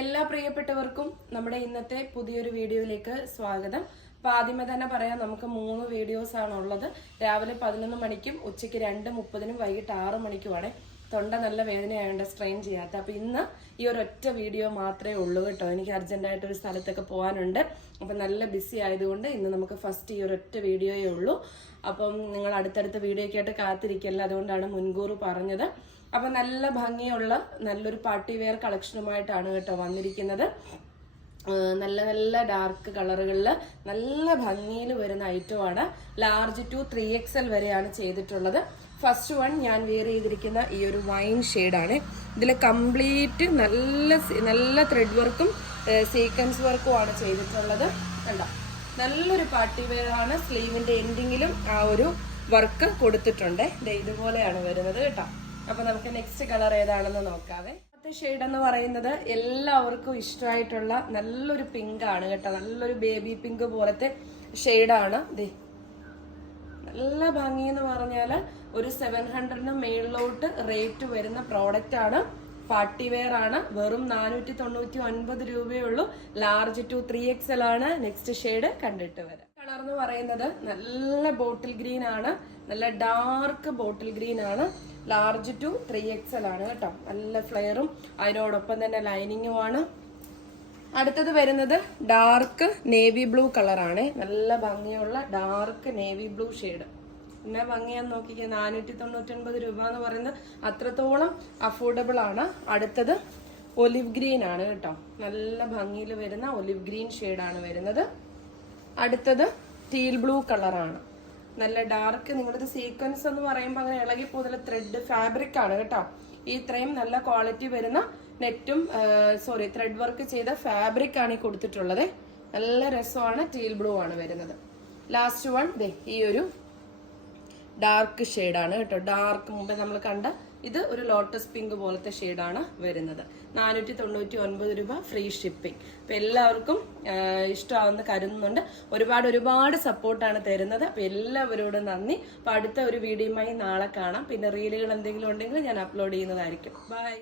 എല്ലാ പ്രിയപ്പെട്ടവർക്കും നമ്മുടെ ഇന്നത്തെ പുതിയൊരു വീഡിയോയിലേക്ക് സ്വാഗതം. അപ്പൊ ആദ്യമേ തന്നെ പറയാം നമുക്ക് മൂന്ന് വീഡിയോസ് ആണ് ഉള്ളത് രാവിലെ പതിനൊന്ന് മണിക്കും ഉച്ചയ്ക്ക് രണ്ട് മുപ്പതിനും വൈകിട്ട് ആറ് മണിക്കുമാണ് തൊണ്ട നല്ല വേദനയായതുകൊണ്ട് സ്ട്രെയിൻ ചെയ്യാത്ത. അപ്പൊ ഇന്ന് ഈ ഒരു ഒറ്റ വീഡിയോ മാത്രമേ ഉള്ളൂ കേട്ടോ. എനിക്ക് അർജന്റായിട്ട് ഒരു സ്ഥലത്തൊക്കെ പോകാനുണ്ട് അപ്പൊ നല്ല ബിസി ആയതുകൊണ്ട് ഇന്ന് നമുക്ക് ഫസ്റ്റ് ഈ ഒരു ഒറ്റ വീഡിയോയേ ഉള്ളൂ. അപ്പം നിങ്ങൾ അടുത്തടുത്ത വീഡിയോയ്ക്ക് ആയിട്ട് കാത്തിരിക്കല്ല? അതുകൊണ്ടാണ് മുൻകൂർ പറഞ്ഞത്. അപ്പൊ നല്ല ഭംഗിയുള്ള നല്ലൊരു പാർട്ടി വെയർ കളക്ഷനുമായിട്ടാണ് കേട്ടോ വന്നിരിക്കുന്നത്. നല്ല നല്ല ഡാർക്ക് കളറുകളിൽ നല്ല ഭംഗിയിൽ വരുന്ന ഐറ്റമാണ് large two three X L വരെയാണ് ചെയ്തിട്ടുള്ളത്. ഫസ്റ്റ് വൺ ഞാൻ വെയർ ചെയ്തിരിക്കുന്ന ഈ ഒരു വൈൻ ഷെയ്ഡാണ് ഇതിൽ കംപ്ലീറ്റ് നല്ല നല്ല ത്രെഡ് വർക്കും സീക്വൻസ് വർക്കും ആണ് ചെയ്തിട്ടുള്ളത്. കണ്ട? നല്ലൊരു പാർട്ടി വെയർ ആണ്. സ്ലീവിന്റെ എൻഡിങ്ങിലും ആ ഒരു വർക്ക് കൊടുത്തിട്ടുണ്ട്. ഇതുപോലെയാണ് വരുന്നത് കേട്ടോ. അപ്പോൾ നമുക്ക് നെക്സ്റ്റ് കളർ ഏതാണെന്ന് നോക്കാവേ. ഷെയ്ഡ് എന്ന് പറയുന്നത് എല്ലാവർക്കും ഇഷ്ടമായിട്ടുള്ള നല്ലൊരു പിങ്ക് ആണ് കേട്ടോ. നല്ലൊരു ബേബി പിങ്ക് പോലത്തെ ഷെയ്ഡാണ് ദേ നല്ല ഭംഗി എന്ന് പറഞ്ഞാൽ ഒരു സെവൻ ഹൺഡ്രഡിന് മേളിലോട്ട് റേറ്റ് വരുന്ന പ്രോഡക്റ്റ് ആണ്. പാർട്ടി വെയർ ആണ്. വെറും നാനൂറ്റി തൊണ്ണൂറ്റി ഒൻപത് രൂപയേ ഉള്ളൂ large two three X L ആണ്. നെക്സ്റ്റ് ഷെയ്ഡ് കണ്ടിട്ട് വരാം. കളർ എന്ന് പറയുന്നത് നല്ല ബോട്ടിൽ ഗ്രീൻ ആണ്. നല്ല ഡാർക്ക് ബോട്ടിൽ ഗ്രീൻ ആണ്. Large two three X L ആണ് കേട്ടോ. നല്ല ഫ്ലെയറും അതിനോടൊപ്പം തന്നെ ലൈനിങ്ങും ആണ്. അടുത്തത് വരുന്നത് ഡാർക്ക് നേവി ബ്ലൂ കളറാണ് നല്ല ഭംഗിയുള്ള ഡാർക്ക് നേവി ബ്ലൂ ഷെയ്ഡ് പിന്നെ ഭംഗിയാന്ന് നോക്കിക്കുക നാനൂറ്റി തൊണ്ണൂറ്റൊൻപത് രൂപ എന്ന് പറയുന്നത് അത്രത്തോളം അഫോർഡബിൾ ആണ്. അടുത്തത് ഒലിവ് ഗ്രീൻ ആണ് കേട്ടോ. നല്ല ഭംഗിയിൽ വരുന്ന ഒലിവ് ഗ്രീൻ ഷെയ്ഡാണ് വരുന്നത്. അടുത്തത് ടീൽ ബ്ലൂ കളറാണ് നല്ല ഡാർക്ക് നിങ്ങളിത് സീക്വൻസ് എന്ന് പറയുമ്പോൾ അങ്ങനെ ഇളകി പോകുന്ന ത്രെഡ് ഫാബ്രിക് ആണ് കേട്ടോ. ഈ ഇത്രയും നല്ല ക്വാളിറ്റി വരുന്ന നെറ്റും സോറി ത്രെഡ് വർക്ക് ചെയ്ത ഫാബ്രിക് ആണ് ഈ കൊടുത്തിട്ടുള്ളത്. നല്ല രസമാണ് ടീൽ ബ്ലൂ ആണ് വരുന്നത്. ലാസ്റ്റ് വൺ ദേ ഈ ഒരു ഡാർക്ക് ഷെയ്ഡാണ് കേട്ടോ. ഡാർക്ക് മുമ്പേ നമ്മൾ കണ്ട ഇത് ഒരു ലോട്ടസ് പിങ്ക് പോലത്തെ ഷെയ്ഡാണ് വരുന്നത്. നാനൂറ്റി തൊണ്ണൂറ്റി ഒൻപത് രൂപ ഫ്രീ ഷിപ്പിംഗ് അപ്പം എല്ലാവർക്കും ഇഷ്ടമാവുന്ന കരുതുന്നുണ്ട്. ഒരുപാട് ഒരുപാട് സപ്പോർട്ടാണ് തരുന്നത്. അപ്പം എല്ലാവരോടും നന്ദി. അപ്പം അടുത്ത ഒരു വീഡിയോയുമായി നാളെ കാണാം. പിന്നെ റീലുകൾ എന്തെങ്കിലും ഉണ്ടെങ്കിൽ ഞാൻ അപ്ലോഡ് ചെയ്യുന്നതായിരിക്കും. ബൈ